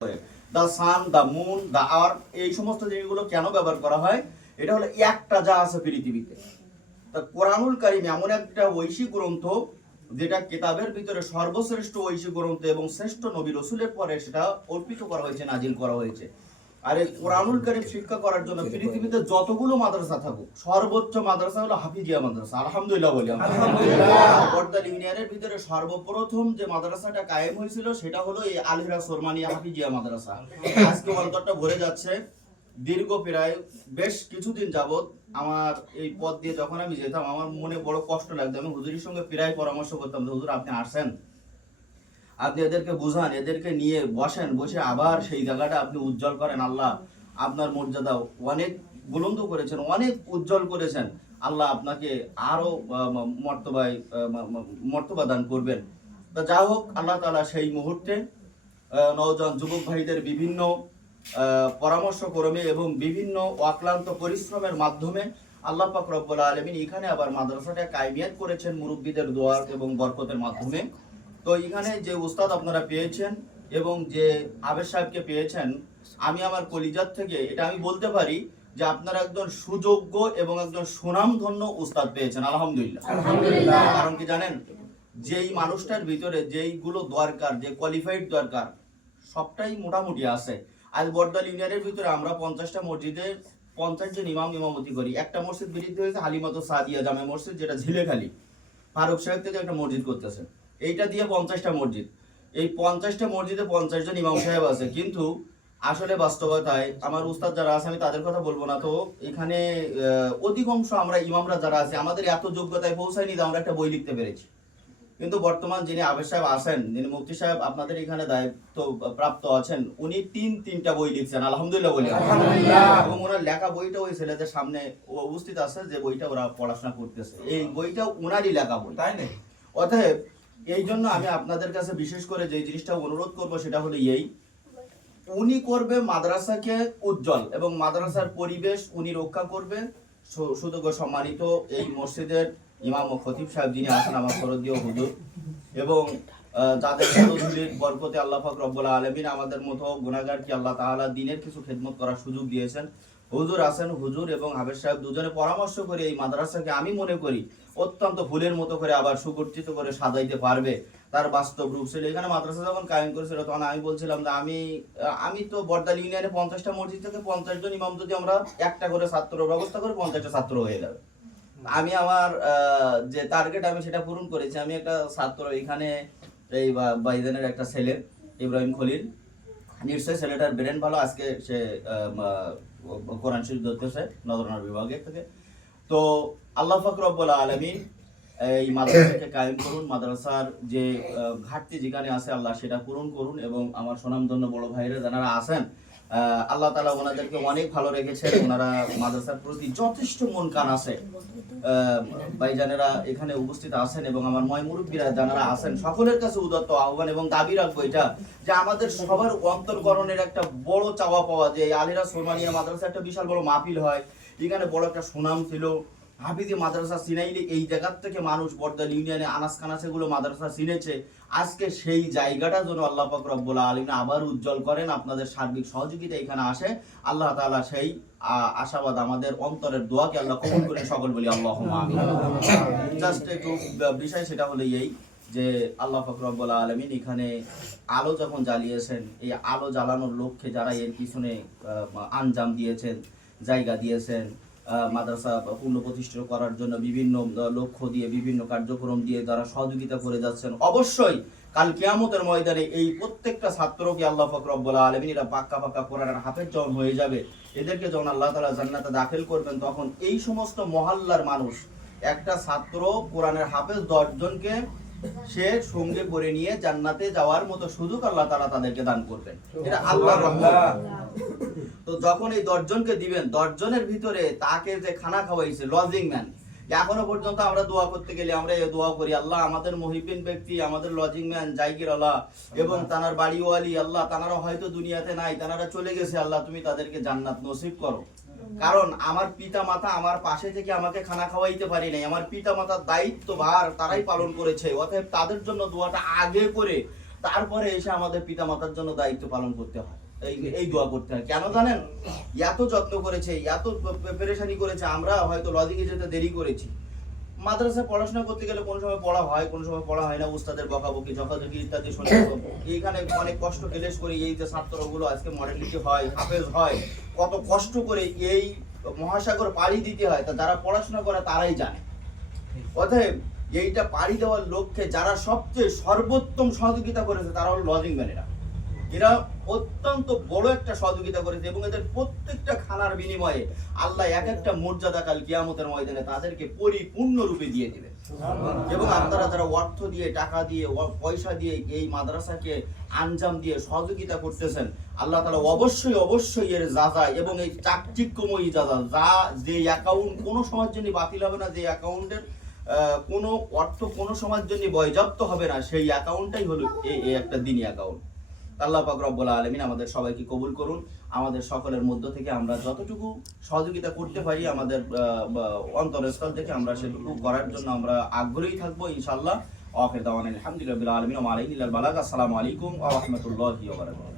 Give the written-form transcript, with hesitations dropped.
The sun, the moon, the earth, এই সমস্ত জিনিসগুলো কেন ব্যবহার করা হয়? এটা হলো একটা যা আছে পৃথিবীতে। তা কোরআনুল কারীম এমন একটা ঐশী গ্রন্থ যেটা কিতাবের ভিতরে সর্বশ্রেষ্ঠ ঐশী গ্রন্থ এবং শ্রেষ্ঠ নবী রাসূলের পরে সেটা অর্পিত করা হয়েছে, নাজিল করা হয়েছে। আর এই কোরআনুল কারীম শিক্ষা করার জন্য পৃথিবীতে যতগুলো মাদ্রাসা থাকুক, সর্বোচ্চ মাদ্রাসা হলো হাফিজিয়া মাদ্রাসা। আলহামদুলিল্লাহ বলি আলহামদুলিল্লাহ। বর্দাল ইউনিয়নের ভিতরে সর্বপ্রথম যে মাদ্রাসাটা কায়েম হয়েছিল সেটা হলো এই আলহিরা সোরমানিয়া হাফিজিয়া মাদ্রাসা। আজকে অন্তরটা ভরে যাচ্ছে। দীর্ঘ প্রায় বেশ কিছুদিন যাবত আমার এই পথ দিয়ে যখন আমি যেতাম আমার মনে বড় কষ্ট লাগতো। আমি হুজুরের সঙ্গে প্রায় পরামর্শ করতাম, হুজুর আপনি আসেন, আপনি এদেরকে বুঝান, এদেরকে নিয়ে বসেন, বসে আবার সেই জায়গাটা আপনি উজ্জ্বল করেন। আল্লাহ আপনার মর্যাদা অনেক বুলন্দ করেছেন, অনেক উজ্জ্বল করেছেন। আল্লাহ আপনাকে আরো মর্তবা দান করবেন। তা যা হোক, আল্লাহ তাআলা সেই মুহূর্তে নওজোয়ান যুবক ভাইদের বিভিন্ন পরামর্শ ক্রমে এবং বিভিন্ন অক্লান্ত পরিশ্রমের মাধ্যমে আল্লাহ পাক রব্বুল আলামিন এখানে আবার মাদ্রাসাটা কায়েমিয়াত করেছেন মুরব্বীদের দোয়া এবং বরকতের মাধ্যমে। তো এখানে যে উস্তাদ আপনারা পেয়েছেন এবং যে আবেদ সাহেবকে পেয়েছেন, আমি আমার কলিজাত থেকে এটা আমি বলতে পারি যে আপনারা একজন সুযোগ্য এবং একজন সুনামধন্য উস্তাদ পেয়েছেন। আলহামদুলিল্লাহ আলহামদুলিল্লাহ। কারণ কি জানেন, যেই মানুষটার ভিতরে যেইগুলো দরকার, যে কোয়ালিফাইড দরকার, সবটাই মোটামুটি আছে। আজ বর্দাল ইউনিয়নের ভিতরে আমরা 50টা মসজিদে 50 জন ইমাম ইমামতি করি। একটা মসজিদ বিরুদ্ধে হয়েছে হালিমাতো সাদিয়া জামে মসজিদ, যেটা ঝিলেখালি ফারুক সাহেব থেকে একটা মসজিদ করতেছে। এইটা দিয়ে 50টা মসজিদ, এই 50টা মসজিদে 50 জন ইমাম সাহেব আছে। কিন্তু আসলে বাস্তবতায় আমার উস্তাদ যারা আছে, আমি তাদের কথা বলবো না, তো এখানে অধিকাংশ আমরা ইমামরা যারা আছে আমাদের এত যোগ্যতায় পৌঁছায়নি যে আমরা একটা বই লিখতে পেরেছি। কিন্তু বর্তমান যিনি আবেদ সাহেব আছেন, যিনি মুফতি সাহেব আপনাদের এখানে দায়িত্ব প্রাপ্ত আছেন, উনি তিনটা বই লিখছেন। আলহামদুলিল্লাহ বলি আলহামদুলিল্লাহ। এবং ওনার লেখা বইটা ওই ছেলেদের সামনে উপস্থিত আছে, যে বইটা ওরা পড়াশোনা করতেছে, এই বইটা ওনারই লেখা বই, তাই না? অতএব এই জন্য আমি আপনাদের কাছে বিশেষ করে যে জিনিসটা অনুরোধ করব সেটা হলো এই, উনি করবে মাদ্রাসাকে উজ্জ্বল এবং মাদ্রাসার পরিবেশ উনি রক্ষা করবে। সুযোগ্য সম্মানিত এই মসজিদের ইমাম ও খতিব সাহেব যিনি আছেন আমার শ্রদ্ধেয় হুজুর, এবং যাদের পদধূলির বরকতে আল্লাহ পাক রব্বুল আলামিন আমাদের মতো গুনাহগারকে আল্লাহ তাআলা দ্বীনের কিছু খেদমত করার সুযোগ দিয়েছেন। হুজুর আছেন, হুজুর এবং আবেদ সাহেব দুজনে পরামর্শ করে এই মাদ্রাসাকে আমি মনে করি অত্যন্ত ফুলের মতো করে আবার সুগঠিত করে সাজাইতে পারবে। তার বাস্তব রূপ ছিল। এখানে মাদ্রাসা যখন কায়েম করেছিল তখন আমি বলছিলাম যে আমি তো বর্দাল ইউনিয়নে 50টা মসজিদ থেকে 50 জন ইমাম যদি আমরা একটা করে ছাত্র ব্যবস্থা করে 50টা ছাত্র হয়ে যাবে। আমি আমার যে টার্গেট আমি সেটা পূরণ করেছি। আমি একটা ছাত্র এখানে এই বাইজানের একটা ছেলে ইব্রাহিম খলিল, নিশ্চয়ই ছেলেটার ব্রেন ভালো, আজকে সে কোরআন শরীফ ধরতেছে নজরানা বিভাগের থেকে। তো আল্লাহ পাক রব্বুল আলামিন এই মাদ্রাসাকে কায়েম করুন, মাদ্রাসার যে ঘাটতি যেখানে আছে আল্লাহ সেটা পূরণ করুন। এবং আমার সুনামধন্য বড় ভাইরা যারা আছেন, আল্লাহ তাআলা ওনাদেরকে অনেক ভালো রেখেছেন, ওনারা মাদ্রাসার প্রতি যথেষ্ট মন কান আছে। ভাইজানেরা এখানে উপস্থিত আছেন এবং আমার ময় মুরব্বীরা যারা আছেন, সকলের কাছে উদাত্ত আহ্বান এবং দাবি রাখবো এটা যে আমাদের সবার অন্তর্করণের একটা বড় চাওয়া পাওয়া, যে আলিরা সোরমানিয়া মাদ্রাসা একটা বিশাল বড় মাহফিল হয়, এখানে বড় একটা সুনাম ছিল। হাফিজি মাদ্রাসা চিনাইলে এই জায়গার থেকে মানুষ বর্দাল ইউনিয়নে আনাস কানাসে গুলো মাদ্রাসা চিনেছে। আজকে সেই জায়গাটা যেন আল্লাহ পাক রব্বুল আলামিন আবার উজ্জ্বল করেন, আপনাদের সার্বিক সহযোগিতা এখানে আসে। আল্লাহ তাআলা সেই আশাবাদ আমাদের অন্তরের দোয়াকে আল্লাহ কবুল করেন, সকল বলি আল্লাহুম্মা আমিন। জাস্ট একটু বিষয় সেটা হলো এই যে আল্লাহ পাক রব্বুল আলামিন এখানে আলো যখন জ্বালিয়েছেন, এই আলো জ্বালানোর লক্ষ্যে যারা এর পিছনে আঞ্জাম দিয়েছেন, জায়গা দিয়েছেন, মাদ্রাসা পূর্ণ প্রতিষ্ঠিত করার জন্য বিভিন্ন লক্ষ্য দিয়ে বিভিন্ন কার্যক্রম দিয়ে যারা সহযোগিতা করে যাচ্ছেন, অবশ্যই কাল কিয়ামতের ময়দানে এই প্রত্যেকটা ছাত্রকে আল্লাহ পাক রব্বুল আলামিন এরা পাক্কা কোরআনের হাফেজ যখন হয়ে যাবে, এদেরকে যখন আল্লাহ তাআলা জান্নাতে দাখিল করবেন, তখন এই সমস্ত মহল্লার মানুষ একটা ছাত্র কোরআনের হাফেজ 10 জনকে সে সঙ্গে করে নিয়ে জান্নাতে যাওয়ার মতো সুযোগ আল্লাহ তাআলা তাদেরকে দান করবেন। এটা আল্লাহর রহমত। তো যখন এই 10 জনকে দিবেন, 10 জনের ভিতরে তাকে যে খানা খাওয়াইছে লজিং ম্যান, এখনো পর্যন্ত আমরা দোয়া করতে গেলে আমরা এই দোয়া করি, আল্লাহ আমাদের মুহিবিন ব্যক্তি, আমাদের লজিং ম্যান জায়গির আল্লাহ এবং তানার বাড়িওয়ালি আল্লাহ, তানারা হয়তো দুনিয়াতে নাই, তানারা চলে গেছে, আল্লাহ তুমি তাদেরকে জান্নাত নসিব করো। কারণ আমার পিতা মাতা আমার পাশে থেকে আমাকে খানা খাওয়াইতে পারি নাই, আমার পিতা মাতার দায়িত্ব ভার তারাই পালন করেছে, অতএব তাদের জন্য দোয়াটা আগে করে তারপরে এসে আমাদের পিতামাতার জন্য দায়িত্ব পালন করতে হয়, এই দোয়া করতে হয়। কেন জানেন? এত যত্ন করেছে, এত পেরেশানি করেছে, আমরা হয়তো লজিকে যেতে দেরি করেছি। মাদ্রাসায় পড়াশোনা করতে গেলে কোনো সময় পড়া হয়, কোনো সময় পড়া হয় না, উস্তাদের বকাবকি ঝকাঝকি ইত্যাদি শুনে এইখানে অনেক কষ্ট কেলেশ করে এই যে ছাত্রগুলো আজকে মডেলিটি হয়, হাফেজ হয়, কত কষ্ট করে এই মহাসাগর পাড়ি দিতে হয়, তা যারা পড়াশোনা করে তারাই জানে। অতএব এইটা পাড়ি দেওয়ার লক্ষ্যে যারা সবচেয়ে সর্বোত্তম সহযোগিতা করেছে তারা হলো লজিং ম্যানেরা। এরা অত্যন্ত বড় একটা সহযোগিতা করেছে এবং এদের প্রত্যেকটা খানার বিনিময়ে আল্লাহ এক একটা মর্যাদা কাল কিয়ামতের ময়দানে তাদেরকে পরিপূর্ণ রূপে দিয়ে দিবেন। এবং আপনারা যারা অর্থ দিয়ে, টাকা দিয়ে, পয়সা দিয়ে এই মাদ্রাসাকে আঞ্জাম দিয়ে সহযোগিতা করতেছেন, আল্লাহ তাআলা অবশ্যই অবশ্যই এর যাজা এবং এই চাকচিক্যময়ী যাজা, যে অ্যাকাউন্ট কোনো সময়ের জন্য বাতিল হবে না, যে অ্যাকাউন্টের কোনো অর্থ কোনো সময়ের জন্য বয়জাপ্ত হবে না, সেই অ্যাকাউন্টটাই হলো এই একটা দিনী অ্যাকাউন্ট। আল্লাহ পাক রব্বুল আলামিন আমাদের সবাইকে কবুল করুন। আমাদের সকলের মধ্য থেকে আমরা যতটুকু সহযোগিতা করতে পারি আমাদের অন্তরস্থল থেকে আমরা সেটুকু করার জন্য আমরা আগ্রহী থাকবো ইনশাআল্লাহ। আখির দাওয়ানা আলহামদুলিল্লাহি রাব্বিল আলামিন ওয়া আলাইহিল বালাগ। আসসালামু আলাইকুম ওয়া রাহমাতুল্লাহি ওয়া বারাকাতুহু।